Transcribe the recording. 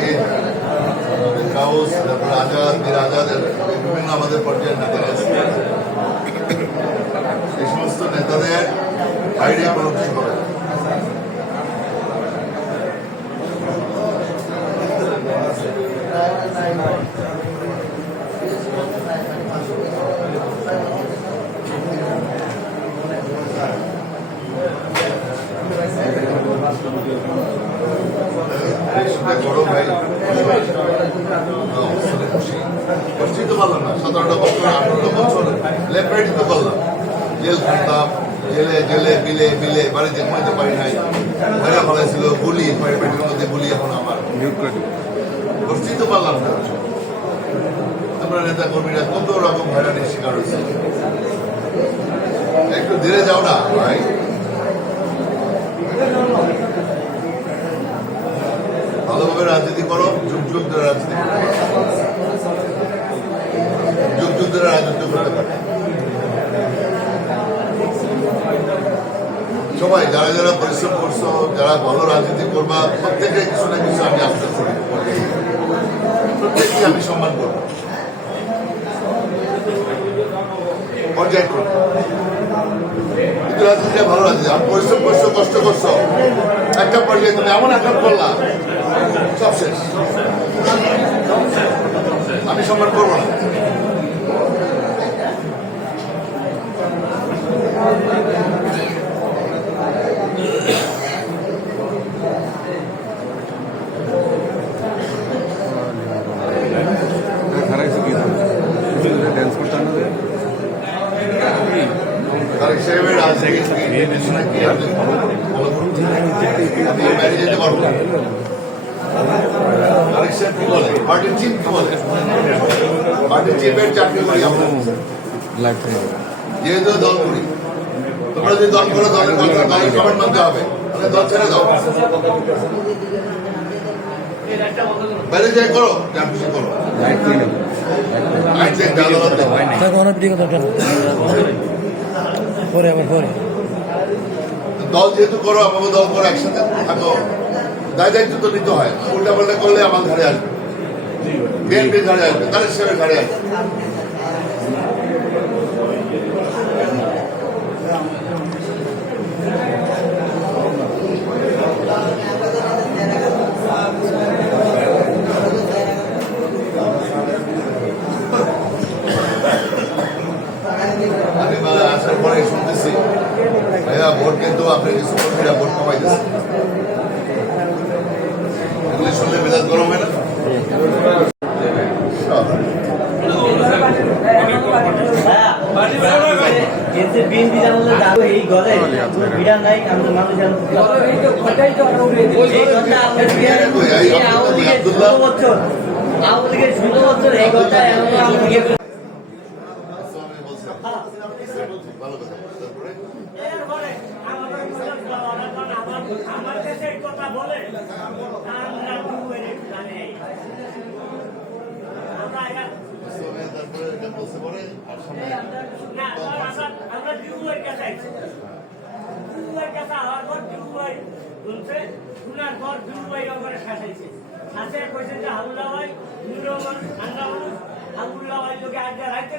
শহীদ cows, তারপরে আজাদ, মীর আজাদের বিভিন্ন আমাদের পর্যায়ের নেতারা আছে। এই সমস্ত নেতাদের বাইরে কোনো কিছু হবে না। বড় ভাই খুশি তো পারলাম না, 17টা বছর 18টা বছর লেফট তো করলাম, জেল খাটতাম, জেলে জেলে বিলে বিলে বাড়িতে ঘুমাইতে পারি নাই, ভাইরা ফলাইছিল গুলি, পেটের মধ্যে গুলি এখন আমার খুশি তো পারলাম না। আমরা নেতা কর্মীরা কত রকম হয়রানির শিকার হয়েছে। একটু ধীরে যাও না ভাই। ভালোভাবে রাজনীতি করো, যুগ যুগ ধরে রাজনীতি করো, যুগ যুগ ধরে রাজনীতি করতে পারে সবাই। যারা যারা পরিশ্রম করছো, যারা ভালো রাজনীতি করবা, প্রত্যেকে কিছু না কিছু আমি আস্তে আস্তে প্রত্যেককে আমি সম্মান করবো, পর্যায় করবো। কিন্তু রাজনীতিটা ভালো রাজনীতি, আমি পরিশ্রম করছো, কষ্ট করছো, একটা পর্যায়ে তুমি এমন আঘাত করলা, সব শেষ, আমি সম্মান করবো না। তারেক সাহেবের রাজনীতি যেতে পারবো না। তারেক সাহেব কি বলে, পার্টির চিফ কি বলে, পার্টির চিফের চাকরি করি আমরা, যেহেতু দল করি। তোমরা যদি দল করো, দলের কথা দলের কমেন্ট মানতে হবে, তাহলে দল ছেড়ে দাও, বাইরে যাই করো, যা খুশি করো। দল যেহেতু করো, আমাকে দল করো, একসাথে থাকো, দায় দায়িত্ব তো নিতে হয়। উল্টা পাল্টা করলে আমার ঘরে আসবে, বিএনপির ঘরে আসবে, তারেক সাহেবের ঘরে আসবে। আসার পরে শুনতেছি ভাইয়া ভোট কিন্তু আপনি কিছু কর্মীরা ভোট কমাইতেছে, এগুলি শুনলে মেজাজ গরম হয় না? ভালো কথা। আমার কাছে কথা বলে আমরা ডিউয়ের কাছে ডিউয়ের কাছে হওয়ার পর ডিউই বলছে শোনার পর ডিউই ওখানে শাসাইছে, শাসে কইছে যে হাবুল্লাহ ভাই নুরুল রহমান ঠান্ডা মানুষ, হাবুল্লাহ ভাই লোকে আড্ডা রাখতে